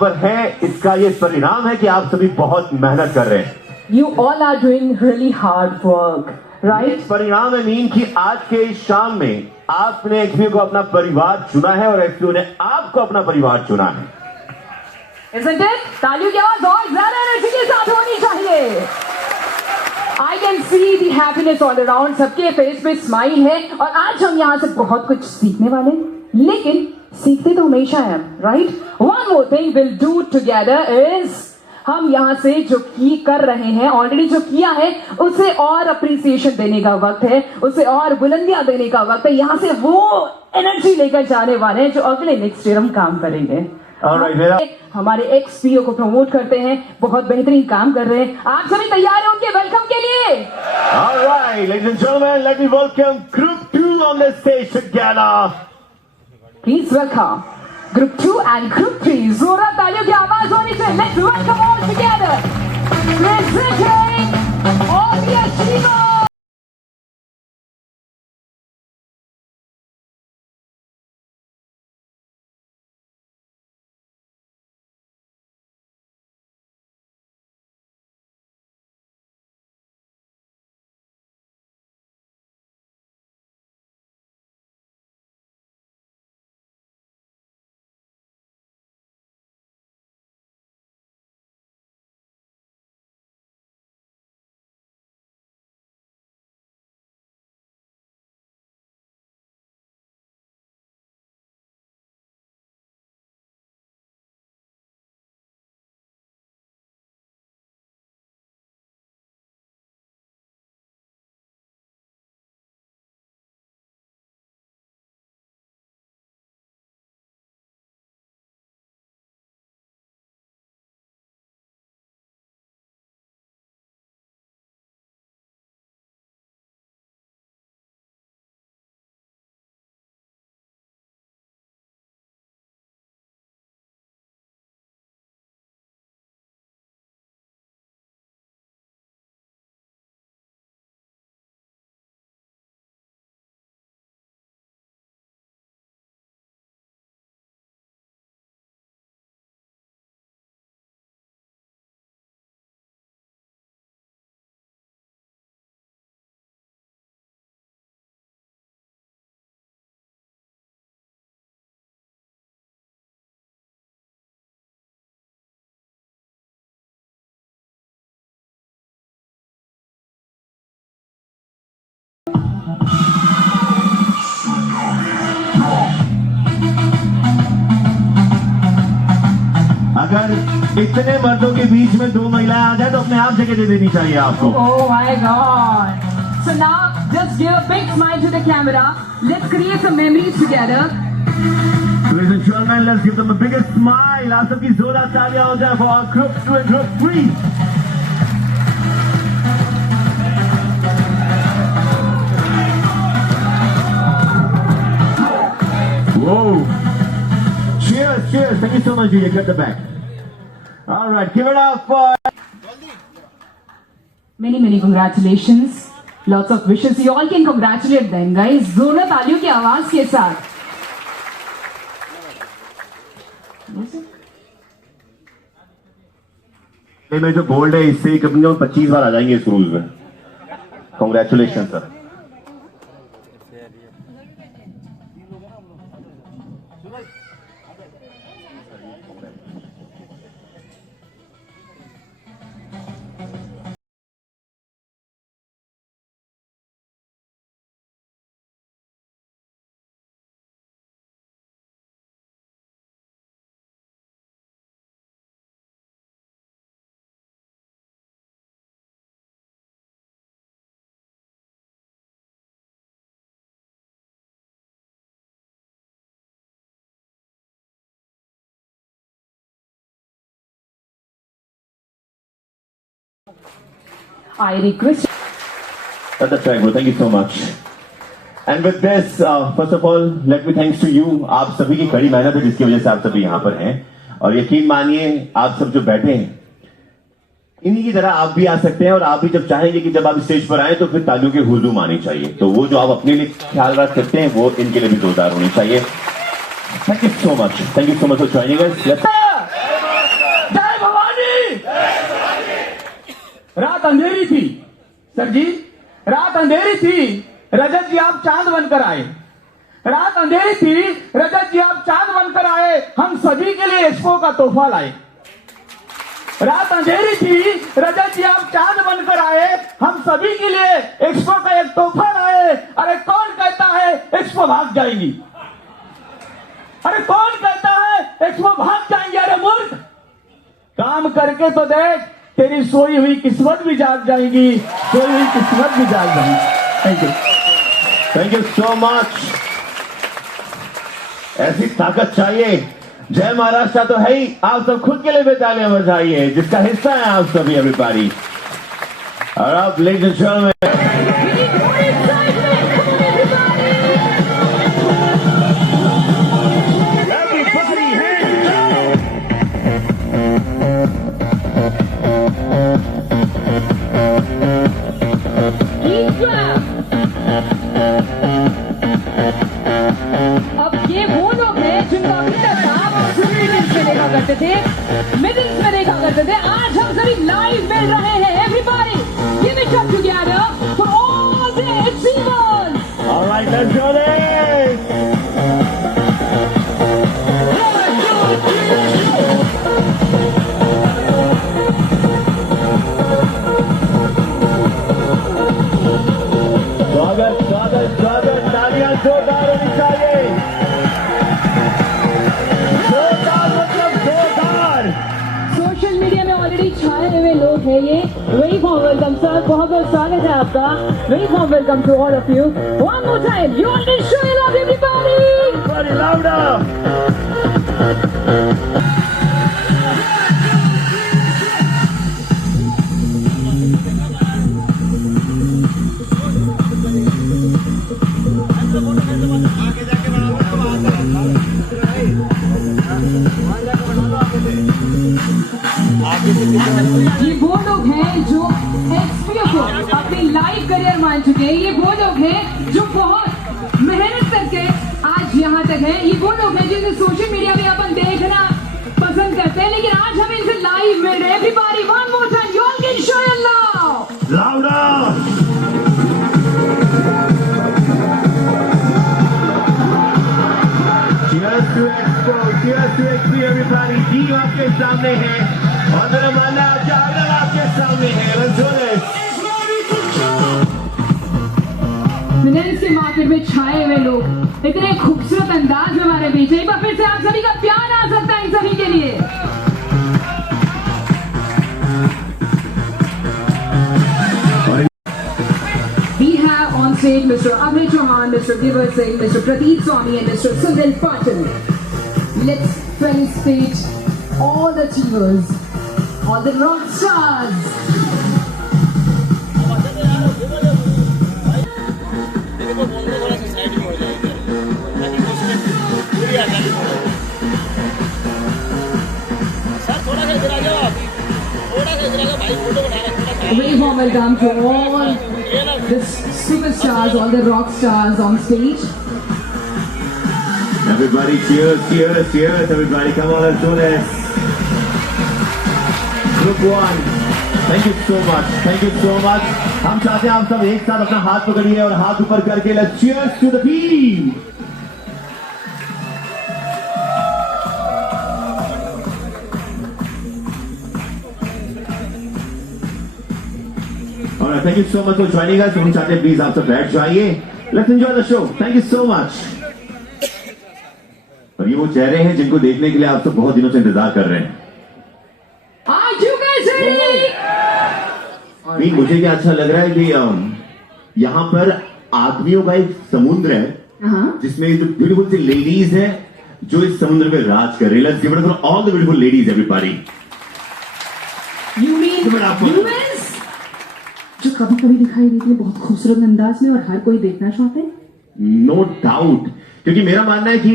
पर हैं, इसका ये परिणाम है कि आप सभी बहुत मेहनत कर रहे हैं। You all are doing really hard work, right? परिणाम है मीन कि आज के इस शाम में आपने एक्सपीओ को अपना परिवार चुना है और एक्सपीओ ने आपको अपना परिवार चुना है। Isn't it? तालियों की आवाज और ज्यादा एनर्जी के साथ होनी चाहिए। I can see the happiness all around, सबके फेस पे स्माइल है और आज हम यहाँ से बहुत कुछ सीखने वाले हैं, लेकिन सीखते तो हमेशा हैं, right? One more thing we'll do together is हम यहाँ से जो कर रहे हैं, ऑलरेडी जो किया है उसे और अप्रिसिएशन देने का वक्त है, उसे और बुलंदियां देने का वक्त है। यहाँ से वो एनर्जी लेकर जाने वाले हैं जो अगले नेक्स्ट ईयर हम काम करेंगे। हमारे एक्सपीओ को प्रमोट करते हैं, बहुत बेहतरीन काम कर रहे हैं। आप सभी तैयार हैं उनके वेलकम के लिए? Alright, ladies and gentlemen, let me welcome Group 2 on the stage together. Please welcome Group 2 and Group 3. जोरा तालियों की आवाज होनी चाहिए। Let's welcome all together. Presenting all the achievers. अगर इतने मर्दों के बीच में दो महिलाएं आ जाए तो अपने आप जगह दे देनी चाहिए आपको। Oh my God! So now just give a big smile to the camera. Let's create some memories together. Ladies and gentlemen, let's give them a biggest smile. आप सबकी जोरदार तालियां हो जाए for our Group 2 and Group 3. Whoa! Cheers, cheers! Thank you so much, Julia. Get the back. All right, give it up for. Many congratulations. Lots of wishes. You all can congratulate them, guys. जोरदार तालियों की आवाज के साथ. में जो gold है इससे कम से कम 25 बार आ जाएंगे इस क्रूज में। Congratulation sir. I request. That's right, bro. Thank you so much. And with this, first of all, let me thanks to you. आप सभी की कड़ी मेहनत है जिसकी वजह से आप सभी यहाँ पर हैं और यकीन मानिए आप सब जो बैठे हैं इन्हीं की तरह आप भी आ सकते हैं और आप भी जब चाहेंगे कि जब आप स्टेज पर आए तो फिर तालियों के हुजूम आनी चाहिए। तो वो जो आप अपने लिए ख्याल रख सकते हैं वो इनके लिए भी जोरदार होनी चाहिए। Thank you so much for joining us. Andheri थी। सर जी, रात अंधेरी थी, रजत जी आप चांद बनकर आए। रात अंधेरी थी, रजत जी आप चांद बनकर आए, हम सभी के लिए एक्सपो का तोहफा लाए। रात अंधेरी थी, रजत जी आप चांद बनकर आए, हम सभी के लिए एक्सपो का एक तोहफा लाए। अरे कौन कहता है एक्सपो भाग जाएगी? अरे कौन कहता है एक्सपो भाग जाएंगे? अरे मूर्ख, काम करके तो देख, तेरी सोई हुई किस्मत भी जाग जाएगी, सोई हुई किस्मत भी जाग जाएगी। Thank you so much. ऐसी ताकत चाहिए। जय महाराष्ट्र तो है ही, आप सब खुद के लिए भी तालियां बजाइए, जिसका हिस्सा है आप सभी एवरीबॉडी। और आप लेडीज एंड जेंटलमैन, अब ये वो लोग हैं जिनको अभी तक आप मिडिल्स में देखा करते थे, मिडिल्स में देखा करते थे। आज हम सभी लाइव मिल रहे हैं। Everybody give it up together for all the achievers. Alright, let's do this. स्वागत स्वागत स्वागत, तालियां जोरदार होनी चाहिए। जोरदार मतलब जोरदार। सोशल मीडिया में ऑलरेडी छाए हुए लोग हैं ये। वेरी वार्म वेलकम सर, बहुत बहुत स्वागत है आपका। Very warm welcome to all of you. One more time, you already show your love everybody. Everybody louder. ये वो लोग हैं जो एक्सपीओ को अपनी लाइव करियर मान चुके हैं। ये वो लोग हैं जो बहुत मेहनत करके आज यहाँ तक हैं। ये वो लोग हैं जिन्हें सोशल मीडिया पे अपन देखना पसंद करते हैं, लेकिन आज हम इनसे लाइव मिल रहे हैं। Everybody one more time, you all can show your love. Louder. Cheers to Expo, cheers to Expo everybody. जी आपके सामने है और मेरा मानना है आपके आइडल आपके सामने है। Let's do this. मिलेनियल्स के मार्केट में छाए हुए लोग इतने खूबसूरत अंदाज में हमारे बीच है। एक बार फिर से आप सभी का प्यार आ सकता है इन सभी के लिए। We have on stage Mr. Abhay Chauhan, Mr. Giver Singh, Mr. Prateek Swami and Mr. Sunil Patil. Let's felicitate all the achievers, all the rock stars. A very warm welcome to all the superstars, all the rock stars on stage. Everybody cheers, cheers, cheers. Everybody come on, let's do this. Group 1. Thank you so much. Thank you so much. हम चाहते हैं आप सब एक साथ अपना हाथ पकड़िए और हाथ ऊपर करके let's cheers to the team. Alright, thank you so much for joining us. हम चाहते हैं प्लीज आप सब बैठ जाइए. Let's enjoy the show. Thank you so much. और ये वो चेहरे हैं जिनको देखने के लिए आप सब बहुत दिनों से इंतजार कर रहे हैं. Are you guys ready? नहीं, मुझे क्या अच्छा लग रहा है कि यहाँ पर आदमियों का एक समुद्र है जिसमें जो ब्यूटीफुल सी लेडीज हैं जो इस समुद्र में राज कर रही है. Let's give it up for all the beautiful ladies, everybody. You mean Give it up for- humans? जो कभी कभी दिखाई देती है बहुत खूबसूरत अंदाज में और हर कोई देखना चाहता है. नो डाउट, क्योंकि मेरा मानना है कि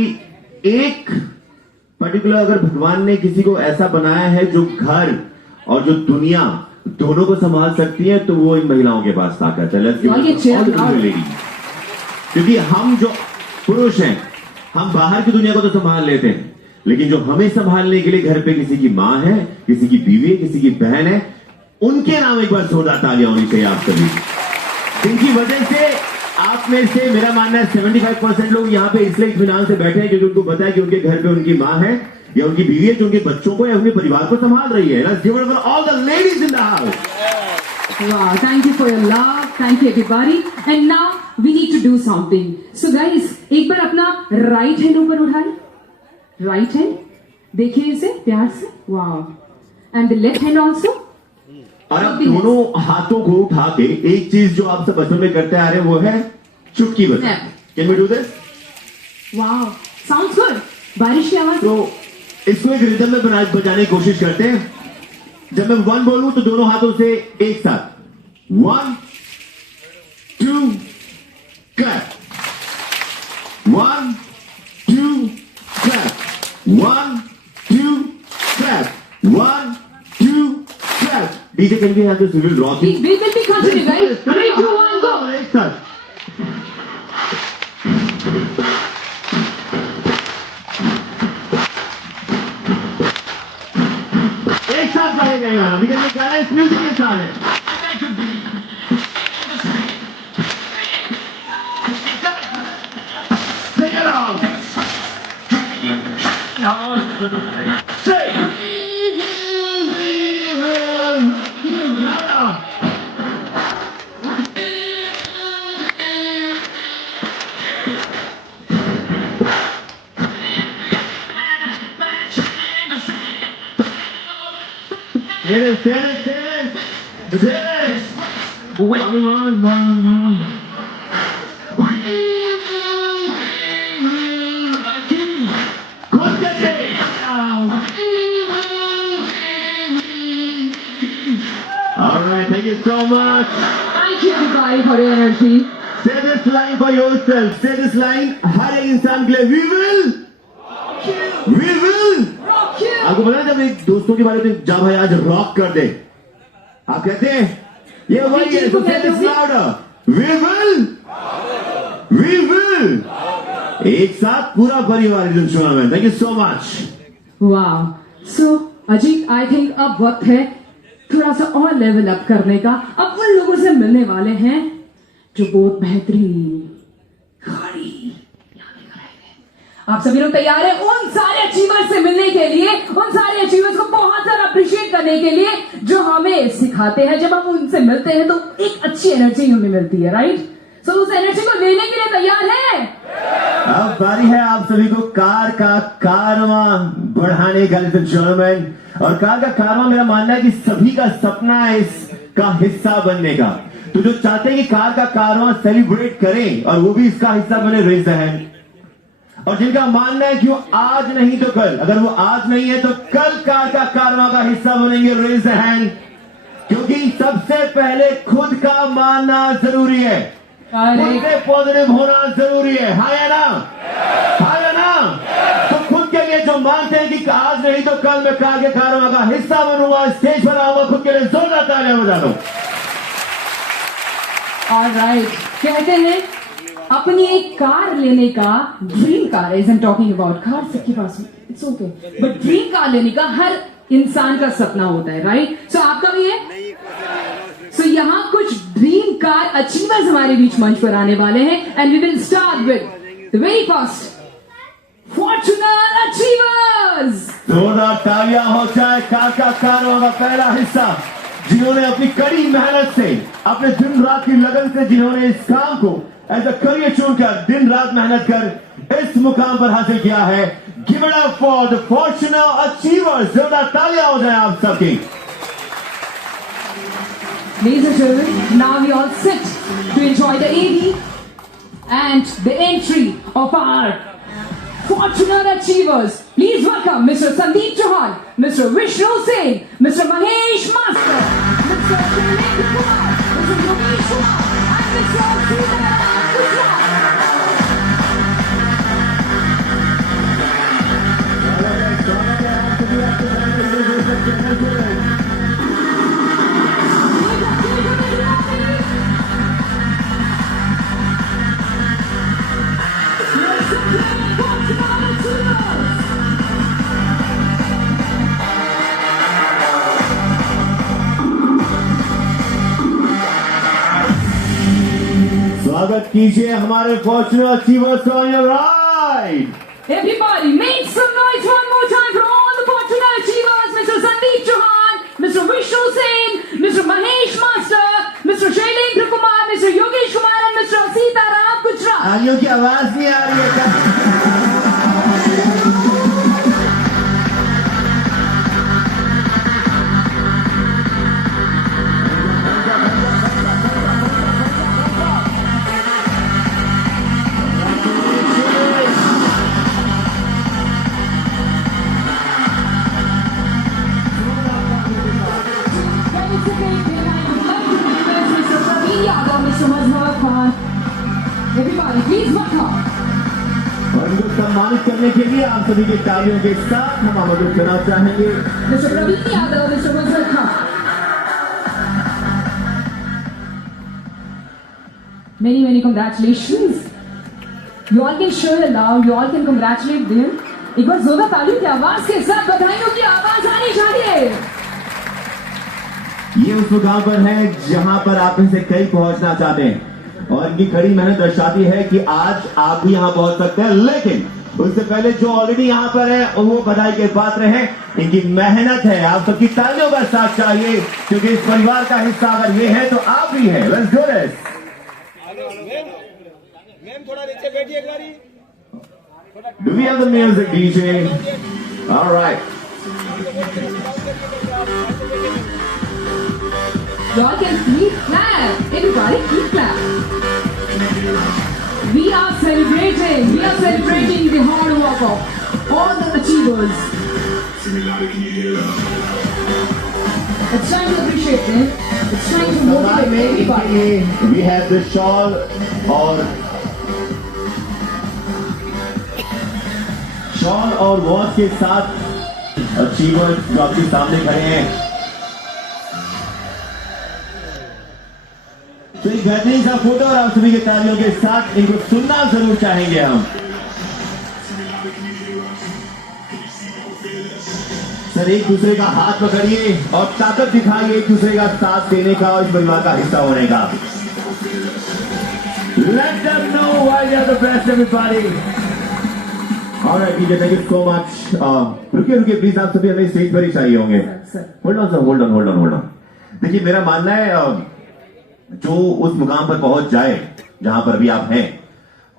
एक पर्टिकुलर अगर भगवान ने किसी को ऐसा बनाया है जो घर और जो दुनिया दोनों को संभाल सकती है तो वो इन महिलाओं के पास ताकत है. Let's give it up for all the beautiful ladies. क्योंकि हम जो पुरुष हैं हम बाहर की दुनिया को तो संभाल लेते हैं, लेकिन जो हमें संभालने के लिए घर पे किसी की माँ है, किसी की बीवी है, किसी की बहन है, उनके नाम एक बार जोरदार तालियां होनी चाहिए आप सभी। जिनकी वजह से आप में से मेरा मानना है 75% लोग यहाँ पे इसलिए इत्मीनान से बैठे हैं क्योंकि उनको पता है कि उनके घर पे उनकी माँ है या उनकी बीवी है जो उनके बच्चों को या उनके परिवार को संभाल रही है। Let's give it for all the ladies in the house. Wow, thank you for your love. Thank you everybody. And now we need to do something. So guys, एक बार अपना right hand ऊपर उठाएं. Right hand. देखिए इसे प्यार से. Wow. And the left hand also. और अब दोनों हाथों को उठा के एक चीज जो आप सब बचपन में करते आ रहे हैं वो है चुटकी बजा। Can we do this? Wow. Sounds good. बारिश की आवाज. तो इसको एक रिदम में बजाने की कोशिश करते हैं। जब मैं 1 बोलूं तो दोनों हाथों से एक साथ 1 2 clap 1 2 clap 1 2 clap 1 2 clap। DJ can we have this? We will rock it. We will be continuing, guys. 3, 2, 1, go. एक साथ गाएगा लेकिन ये गाना इस म्यूजिक के साथ है। Sing it out. Sing. Alright, thank you so much. Thank you everybody for your energy. Say this line for yourself. Say this line. हर एक इंसान के लिए we will. Rock you. आपको पता है जब एक दोस्तों के बारे में जा भाई आज रॉक कर दे आप कहते हैं ये वही है। So say this louder. We will. एक साथ पूरा परिवार इधर सुना मैं। Thank you so much. Wow. So Ajit, I think अब वक्त है थोड़ा सा और लेवल अप करने का। अब उन लोगों से मिलने वाले हैं जो बहुत बेहतरीन खड़ी यहाँ पे खड़े हैं। आप सभी लोग तैयार हैं उन सारे अचीवर्स से मिलने के लिए, उन सारे अचीवर्स को बहुत सारा अप्रिशिएट करने के लिए जो हमें सिखाते हैं। जब हम उनसे मिलते हैं तो एक अच्छी एनर्जी हमें मिलती है, राइट? सो उस एनर्जी को लेने के लिए तैयार है? अब बारी है आप सभी को कार का कारवां बढ़ाने का, ladies and gentlemen। और कार का कारवां मेरा मानना है कि सभी का सपना है इसका हिस्सा बनने का। तो जो चाहते हैं कि कार का कारवां सेलिब्रेट करें और वो भी इसका हिस्सा बने, रेज द हैंड। और जिनका मानना है कि वो आज नहीं तो कल, अगर वो आज नहीं है तो कल कार का कारवां का हिस्सा बनेंगे, रेज द हैंड। क्योंकि सबसे पहले खुद का मानना जरूरी है, खुद से पॉजिटिव होना जरूरी है। हाँ या ना? हाँ या ना? तो खुद के लिए जो मानते हैं कि आज नहीं तो कल मैं कार के कारवां का हिस्सा बनूंगा, स्टेज पर आऊंगा, खुद के लिए जोरदार तालियां बजा दो। ऑलराइट, कहते हैं अपनी एक कार लेने का, dream car, is am talking about car, सबके पास it's okay, but dream car लेने का हर इंसान का सपना होता है, राइट? सो आपका भी है? सो यहाँ कुछ ड्रीम कार अचीवर्स हमारे बीच मंच पर आने वाले हैं and we will start with the very first fortunate achievers. जोरदार तालियां हो जाए कार का कारवां का पहला हिस्सा, जिन्होंने अपनी कड़ी मेहनत से, अपने दिन रात की लगन से, जिन्होंने इस काम को एज अ करियर चुनकर दिन रात मेहनत कर इस मुकाम पर हासिल किया है। Give it up for the Fortuner achievers. जोरदार तालियां हो जाए आप सबकी। Ladies and gentlemen, now we all sit to enjoy the AV and the entry of our Fortuner Achievers. Please welcome Mr. Sandeep Chauhan, Mr. Vishnu Singh, Mr. Mahesh Master, Mr. Shailesh Kumar, Mr. Yogesh Kumar, and Mr. Sridhar Gujral. स्वागत कीजिए हमारे Fortuner achievers on your right. Everybody, make some noise one more time for all the fortunate achievers. Mr. Sandeep Chauhan, Mr. Vishnu Sen, Mr. Mahesh Master, Mr. Shailendra Kumar, Mr. Yogesh Kumar and Mr. Sitaram Gujrat. तालियों की आवाज नहीं आ रही है. Everybody, please welcome. और इनको सम्मानित करने के लिए आप सभी के तालियों के साथ हम आमंत्रित करना चाहेंगे Mr. Praveen Yadav, Mr. Mazhar Khan. Many congratulations. You all can show your love. You all can congratulate them. एक बार जोरदार तालियों की आवाज के साथ बधाइयों की आवाज आनी चाहिए. ये उस मुकाम पर है जहां पर आप में से कई पहुंचना चाहते हैं और इनकी कड़ी मेहनत दर्शाती है कि आज आप भी यहां पहुंच सकते हैं. लेकिन उससे पहले जो ऑलरेडी यहां पर है वो बधाई के पात्र हैं. इनकी मेहनत है, आप सबकी तालियों का साथ चाहिए क्योंकि इस परिवार का हिस्सा अगर ये है तो आप भी है. Let's do this. मैम थोड़ा नीचे बैठिए गाड़ी. Do we have the music, DJ? All right. Y'all can keep clap. Everybody keep clap. We are celebrating the hard work of all the achievers. It's time to appreciate them. It's time to motivate everybody. We have the shawl और watch के साथ achievers जो आपके सामने खड़े हैं. तो एक बेहतरीन सा फोटो और आप सभी के तालियों के साथ इनको सुनना जरूर चाहेंगे हम. सर एक दूसरे का हाथ पकड़िए और ताकत दिखाइए एक दूसरे का साथ देने का और इस परिवार का हिस्सा होने का. Let them know why they are the best, everybody. Alright, DJ, thank you so much. रुकिए प्लीज, आप सभी हमें स्टेज पर ही चाहिए होंगे. Hold on. देखिए मेरा मानना है जो उस मुकाम पर पहुंच जाए जहां पर भी आप हैं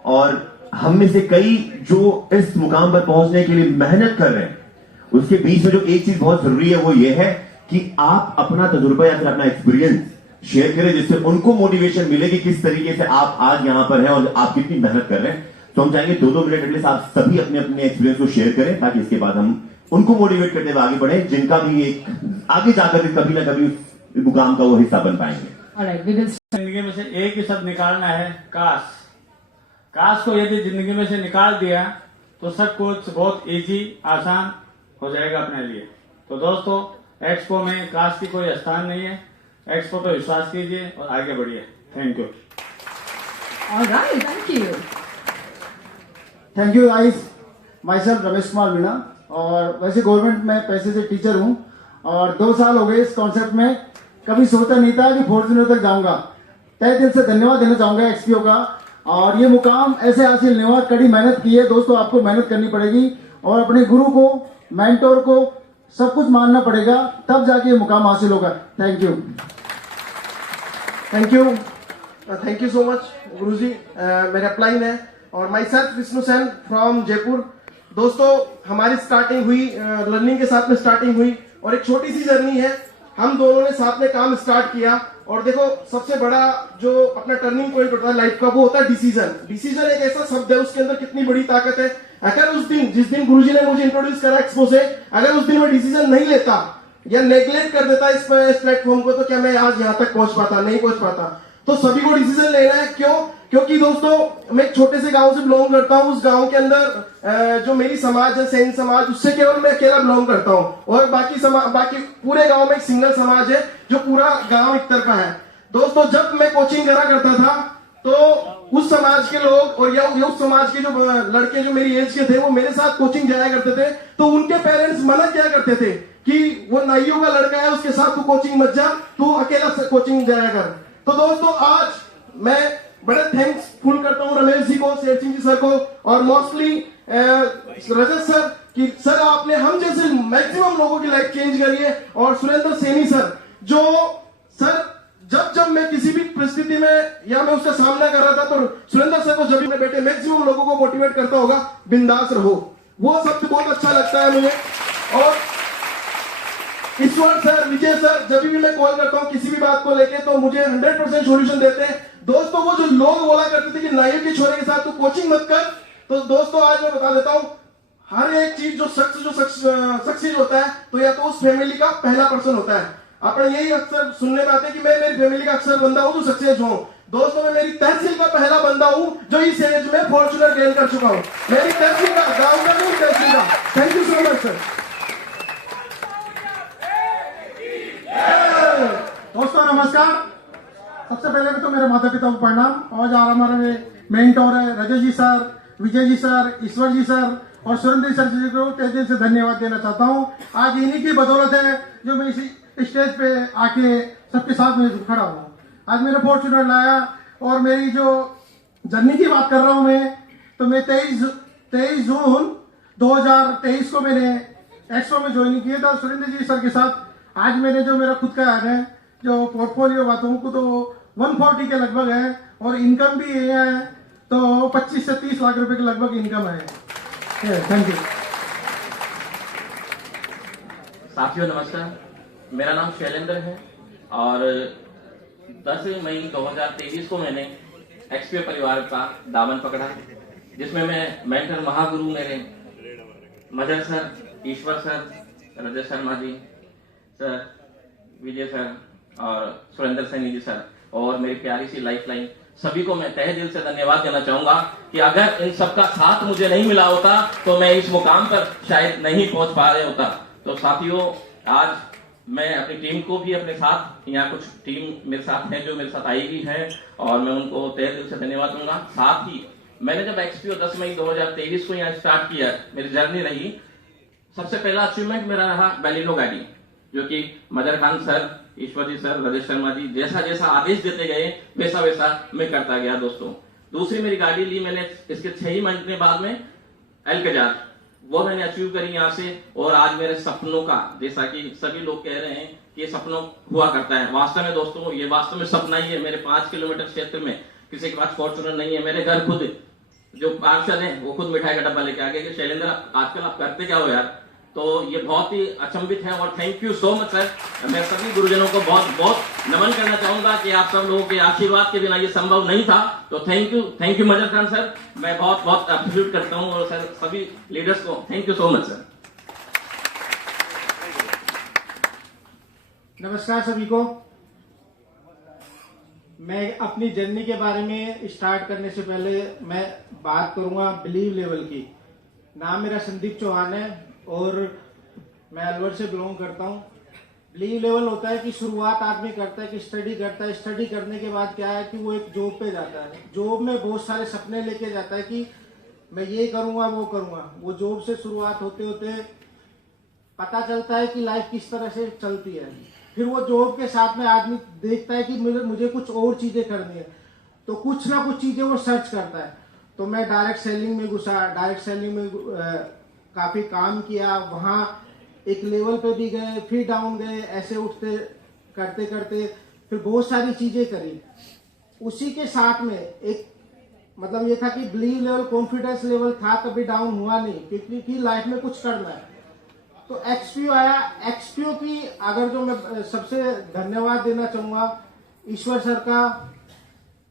और हम में से कई जो इस मुकाम पर पहुंचने के लिए मेहनत कर रहे हैं, उसके बीच में जो एक चीज बहुत जरूरी है वो ये है कि आप अपना तजुर्बा या फिर अपना एक्सपीरियंस शेयर करें जिससे उनको मोटिवेशन मिले कि किस तरीके से आप आज यहां पर हैं और आप कितनी मेहनत कर रहे हैं. तो हम चाहेंगे 2-2 मिनट एटलीस्ट आप सभी अपने अपने एक्सपीरियंस को शेयर करें ताकि इसके बाद हम उनको मोटिवेट करते हुए आगे बढ़े जिनका भी एक आगे जाकर कभी ना कभी उस मुकाम का वो हिस्सा बन पाएंगे. Alright, we will. जिंदगी में से एक ही शब्द निकालना है, काश को यदि जिंदगी में से निकाल दिया तो सब कुछ बहुत इजी आसान हो जाएगा अपने लिए. तो दोस्तों, एक्सपो में काश की कोई स्थान नहीं है. एक्सपो पे विश्वास कीजिए और आगे बढ़िए. Thank you. Alright, thank you. Thank you guys. My self Ramesh Kumar Meena और वैसे गवर्नमेंट में पैसे से टीचर हूँ और 2 साल हो गए इस कॉन्सेप्ट में. कभी सोचा नहीं था कि फॉर्च्यूनर तक जाऊंगा. तहे दिल से धन्यवाद देना चाहूंगा एक्सपीओ का. और ये मुकाम ऐसे हासिल नहीं हुआ, कड़ी मेहनत की है दोस्तों. आपको मेहनत करनी पड़ेगी और अपने गुरु को, मेंटोर को सब कुछ मानना पड़ेगा, तब जाके ये मुकाम हासिल होगा. Thank you. Thank you so much Guruji. मेरा अपलाइन है और myself Vishnu Sen from Jaipur. दोस्तों, हमारी स्टार्टिंग हुई लर्निंग के साथ में स्टार्टिंग हुई और एक छोटी सी जर्नी है. हम दोनों ने साथ में काम स्टार्ट किया और देखो सबसे बड़ा जो अपना टर्निंग पॉइंट होता है लाइफ का वो होता है डिसीजन. डिसीजन एक ऐसा शब्द है, उसके अंदर कितनी बड़ी ताकत है. अगर उस दिन जिस दिन गुरुजी ने मुझे इंट्रोड्यूस करा एक्सपो से, अगर उस दिन मैं डिसीजन नहीं लेता या नेग्लेक्ट कर देता इस प्लेटफॉर्म को तो क्या मैं आज यहाँ तक पहुंच पाता? नहीं पहुंच पाता. तो सभी को डिसीजन लेना है. क्यों? क्योंकि दोस्तों मैं एक छोटे से गांव से बिलोंग करता हूं. उस गांव के अंदर जो मेरी समाज है सैन समाज, उससे केवल मैं अकेला बिलोंग करता हूं और बाकी पूरे गांव में एक सिंगल समाज है जो पूरा गांव एक तरफा है. दोस्तों, जब मैं कोचिंग करा करता था तो उस समाज के लोग और या उस समाज के जो लड़के जो मेरी एज के थे वो मेरे साथ कोचिंग जाया करते थे. तो उनके पेरेंट्स मना किया करते थे कि वो नाइयों का लड़का है, उसके साथ तू कोचिंग मत जा, तू अकेला कोचिंग जाया कर. तो दोस्तों, आज मैं बड़े थैंक्सफुल करता हूँ रमेश जी को, शेर सिंह जी सर को, और मोस्टली रजत सर कि सर आपने हम जैसे मैक्सिमम लोगों की लाइफ चेंज करी है। और सुरेंद्र सैनी सर, जो सर जब मैं किसी भी परिस्थिति में या मैं उसका सामना कर रहा था तो सुरेंद्र सर को जब बेटे मैक्सिमम लोगों को मोटिवेट करता होगा, बिंदास रहो, वो शब्द बहुत अच्छा लगता है मुझे। और ईश्वर सर, विजय सर, जब भी मैं कॉल करता हूँ किसी भी बात को लेके तो मुझे 100% सॉल्यूशन देते हैं। दोस्तों वो जो लोग बोला करते थे कि नाइव के छोरे के साथ तू कोचिंग मत कर, तो दोस्तों आज मैं बता देता हूँ, हर एक चीज जो सक्सेस होता है तो या तो उस फैमिली का पहला पर्सन होता है। आपने यही अक्सर सुनने में आते हैं कि मैं मेरी फैमिली का अक्सर बंदा हूं जो सक्सेस हूं। दोस्तों मैं मेरी तहसील का पहला बंदा हूं जो इस एज में फॉर्च्यूनर गेन कर चुका हूं। मेरी तहसील का, गांव का नहीं, तहसील का। Thank you so much sir. दोस्तों नमस्कार। सबसे पहले तो मेरे माता पिता को प्रणाम। और हमारे मेंटोर है रजत जी सर, विजय जी सर, ईश्वर जी सर और सुरेंद्र सर जी को तहे दिल से धन्यवाद देना चाहता हूँ। आज इन्हीं की बदौलत है जो मैं इसी स्टेज पे आके सबके साथ में खड़ा हूँ। आज मैंने फॉर्च्यूनर लाया और मेरी जो जर्नी की बात कर रहा हूँ मैं, तो मैं 23 जून 2023 को मैंने एक्सपो में ज्वाइन किया था सुरेंद्र जी सर के साथ। आज मैंने जो मेरा खुद का है जो पोर्टफोलियो बातों को तो 140 के लगभग है और इनकम भी ये है तो 25 से 30 लाख रुपए के लगभग इनकम है। Thank you. साथियों नमस्कार, मेरा नाम शैलेंद्र है और 10 मई 2023 को मैंने एक्सपीओ परिवार का दामन पकड़ा, जिसमें मैं मेंटर महागुरु मेरे मजर सर, ईश्वर सर, रजत शर्मा जी सर, विजय सर और सुरेंद्र सैनी जी सर और मेरी प्यारी सी लाइफ लाइन, सभी को मैं तहे दिल से धन्यवाद देना चाहूंगा कि अगर इन सबका साथ मुझे नहीं मिला होता तो मैं इस मुकाम पर शायद नहीं पहुंच पा रहे होता। तो साथियों, आज मैं अपनी टीम को भी अपने साथ, यहाँ कुछ टीम मेरे साथ है जो मेरे साथ आई भी है और मैं उनको तहे दिल से धन्यवाद दूंगा। साथ ही मैंने जब एक्सपीओ 10 मई 2023 को यहाँ स्टार्ट किया, मेरी जर्नी रही, सबसे पहला अचीवमेंट मेरा रहा बैलिनो गाड़ी, जो कि मदर खान सर, ईश्वर जी सर, रजत शर्मा जी जैसा जैसा आदेश देते गए वैसा वैसा मैं करता गया। दोस्तों दूसरी मेरी गाड़ी ली मैंने इसके 6 महीने बाद में एल्कजार, वो मैंने अचीव करी यहाँ से। और आज मेरे सपनों का, जैसा कि सभी लोग कह रहे हैं कि ये सपनों हुआ करता है, वास्तव में दोस्तों ये वास्तव में सपना ही है। मेरे 5 किलोमीटर क्षेत्र में किसी के पास फॉर्च्यूनर नहीं है। मेरे घर खुद जो पार्षद है वो खुद मिठाई का डब्बा लेके आ गए कि शैलेंद्र आजकल आप करते क्या हो यार। तो ये बहुत ही अचंभित है और thank you so much sir. मैं सभी गुरुजनों को बहुत बहुत नमन करना चाहूंगा कि आप सब लोगों के आशीर्वाद के बिना ये संभव नहीं था। तो थैंक यू मजर खान सर, मैं बहुत बहुत अप्रिशिएट करता हूँ और सर सभी लीडर्स को thank you so much sir. नमस्कार सभी को। मैं अपनी जर्नी के बारे में स्टार्ट करने से पहले मैं बात करूंगा बिलीव लेवल की। नाम मेरा संदीप चौहान है और मैं अलवर से बिलोंग करता हूँ। बिलीव लेवल होता है कि शुरुआत आदमी करता है कि स्टडी करता है, स्टडी करने के बाद क्या है कि वो एक जॉब पे जाता है, जॉब में बहुत सारे सपने लेके जाता है कि मैं ये करूंगा वो करूंगा। वो जॉब से शुरुआत होते होते पता चलता है कि लाइफ किस तरह से चलती है। फिर वो जॉब के साथ में आदमी देखता है कि मुझे कुछ और चीजें करनी है, तो कुछ ना कुछ चीजें वो सर्च करता है। तो मैं डायरेक्ट सेलिंग में घुसा, डायरेक्ट सेलिंग में काफी काम किया, वहां एक लेवल पे भी गए, फिर डाउन गए, ऐसे उठते करते करते फिर बहुत सारी चीजें करी। उसी के साथ में एक मतलब ये था कि बिलीव लेवल, कॉन्फिडेंस लेवल था, कभी डाउन हुआ नहीं क्योंकि लाइफ में कुछ करना है। तो एक्सपीओ आया। एक्सपीओ की अगर जो मैं सबसे धन्यवाद देना चाहूंगा ईश्वर सर का,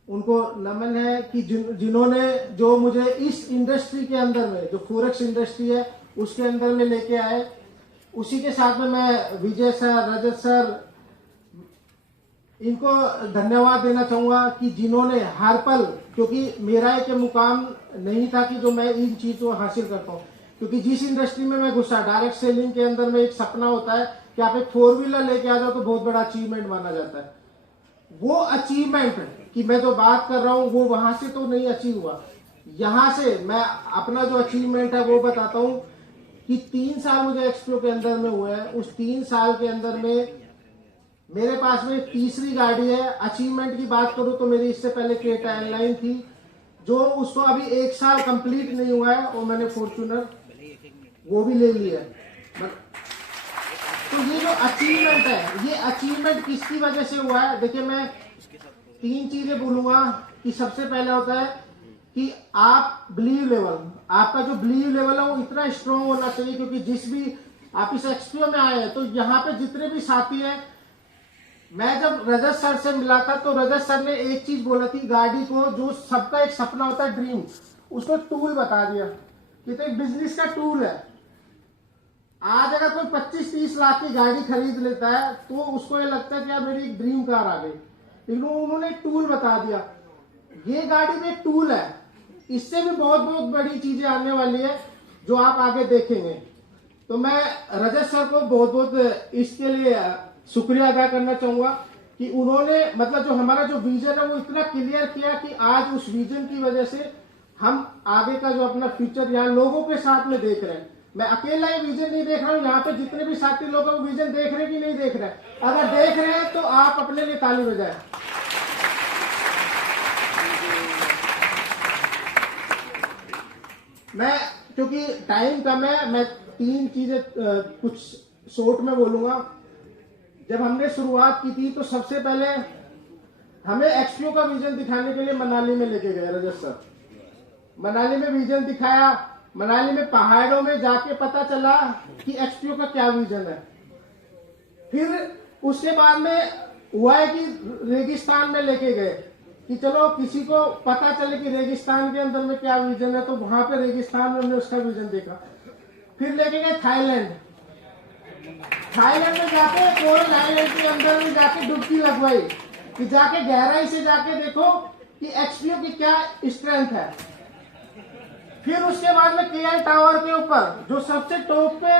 उनको नमन है कि जिन्होंने जो मुझे इस इंडस्ट्री के अंदर में, जो फॉरेक्स इंडस्ट्री है उसके अंदर में लेके आए। उसी के साथ में मैं विजय सर, रजत सर, इनको धन्यवाद देना चाहूंगा कि जिन्होंने हर पल, क्योंकि मेरा एक मुकाम नहीं था कि जो मैं इन चीजों को हासिल करता हूँ, क्योंकि जिस इंडस्ट्री में मैं घुसा, डायरेक्ट सेलिंग के अंदर में एक सपना होता है कि आप एक 4 व्हीलर लेके आ जाओ तो बहुत बड़ा अचीवमेंट माना जाता है। वो अचीवमेंट कि मैं जो बात कर रहा हूँ वो वहां से तो नहीं अचीव हुआ। यहां से मैं अपना जो अचीवमेंट है वो बताता हूँ कि 3 साल मुझे एक्सपीओ के अंदर में हुआ है। उस 3 साल के अंदर में मेरे पास में तीसरी गाड़ी है। अचीवमेंट की बात करूं तो मेरी इससे पहले क्रेटा एयरलाइन थी, जो उसको अभी 1 साल कंप्लीट नहीं हुआ है, और मैंने फॉर्च्यूनर वो भी ले लिया है। तो ये जो अचीवमेंट है, ये अचीवमेंट किसकी वजह से हुआ है? देखिए, मैं 3 चीजें बोलूंगा कि सबसे पहले होता है कि आप बिलीव लेवल, आपका जो बिलीव लेवल है वो इतना स्ट्रांग होना चाहिए, क्योंकि जिस भी आप इस एक्सपीओ में आए हैं तो यहाँ पे जितने भी साथी हैं, मैं जब रजत सर से मिला था तो रजत सर ने एक चीज बोला थी, गाड़ी को जो सबका एक सपना होता है ड्रीम, उसको टूल बता दिया कि तो एक बिजनेस का टूल है। आज अगर कोई 25-30 लाख की गाड़ी खरीद लेता है तो उसको ये लगता है कि यार मेरी एक ड्रीम कार आ गई, लेकिन उन्होंने एक टूल बता दिया। ये गाड़ी में एक टूल है, इससे भी बहुत बहुत बड़ी चीजें आने वाली है जो आप आगे देखेंगे। तो मैं रजत सर को बहुत बहुत इसके लिए शुक्रिया अदा करना चाहूंगा कि उन्होंने मतलब जो हमारा जो विजन है वो इतना क्लियर किया कि आज उस विजन की वजह से हम आगे का जो अपना फ्यूचर यहाँ लोगों के साथ में देख रहे हैं। मैं अकेला ये विजन नहीं देख रहा हूँ, यहाँ पे जितने भी साथी लोग हैं वो विजन देख रहे हैं कि नहीं देख रहे हैं? अगर देख रहे हैं तो आप अपने लिए ताली बजाएं। मैं क्योंकि टाइम कम है, मैं 3 चीजें कुछ शॉर्ट में बोलूंगा। जब हमने शुरुआत की थी तो सबसे पहले हमें एक्सपीओ का विजन दिखाने के लिए मनाली में लेके गए रजत सर। मनाली में विजन दिखाया, मनाली में पहाड़ों में जाके पता चला कि एक्सपीओ का क्या विजन है। फिर उसके बाद में हुआ है कि रेगिस्तान में लेके गए कि चलो किसी को पता चले कि रेगिस्तान के अंदर में क्या विजन है, तो वहां पे रेगिस्तान में हमने उसका विजन देखा। फिर लेके गए थाईलैंड। थाईलैंड में जाके कोरल आइलैंड के अंदर में जाके डुबकी लगवाई कि जाके गहराई से जाके देखो कि एक्सपीओ की क्या स्ट्रेंथ है। फिर उसके बाद में केएल टावर के ऊपर जो सबसे टॉप पे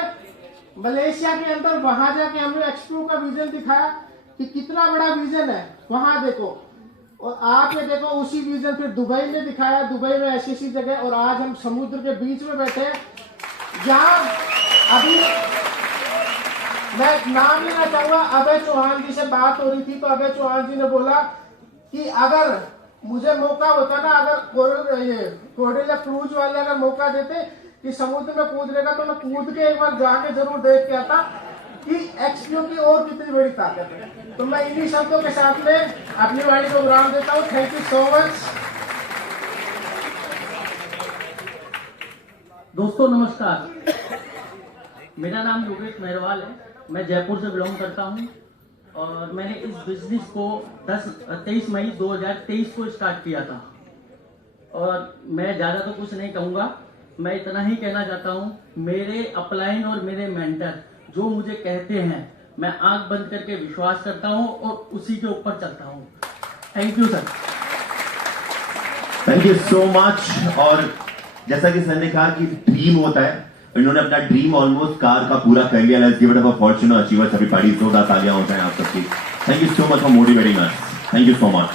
मलेशिया के अंदर, वहां जाके हमने एक्सपीओ का विजन दिखाया कि कितना बड़ा विजन है, वहां देखो। और आप ये देखो उसी विजन फिर दुबई में दिखाया, दुबई में ऐसी जगह, और आज हम समुद्र के बीच में बैठे हैं जहां अभी मैं नाम लेना चाहूंगा, अभय चौहान जी से बात हो रही थी तो अभय चौहान जी ने बोला कि अगर मुझे मौका होता ना, अगर कोरडेला क्रूज वाले अगर मौका देते कि समुद्र में कूदने का, तो मैं कूद के एक बार जाके जरूर देख के आता कि एक्सपीओ की और कितनी बड़ी ताकत है। तो मैं इन्हीं शब्दों के साथ में अपनी वाणी को विराम देता हूँ। Thank you so much. दोस्तों नमस्कार, मेरा नाम योगेश मेहरवाल है, मैं जयपुर से बिलोंग करता हूं और मैंने इस बिजनेस को 23 मई 2023 को स्टार्ट किया था। और मैं ज़्यादा तो कुछ नहीं कहूँगा, मैं इतना ही कहना चाहता हूँ, मेरे अपलाइन और मेरे मेंटर जो मुझे कहते हैं मैं आंख बंद करके विश्वास करता हूँ और उसी के ऊपर चलता हूँ। Thank you sir. Thank you so much. और जैसा कि सर ने कहा कि ड्रीम होता है, इन्होंने अपना ड्रीम ऑलमोस्ट कार का पूरा कर लिया। Let's give it up for Fortuner achievers. अभी बड़ी जोरदार तालियां होता है आप सबकी। Thank you so much for motivating us. Thank you so much.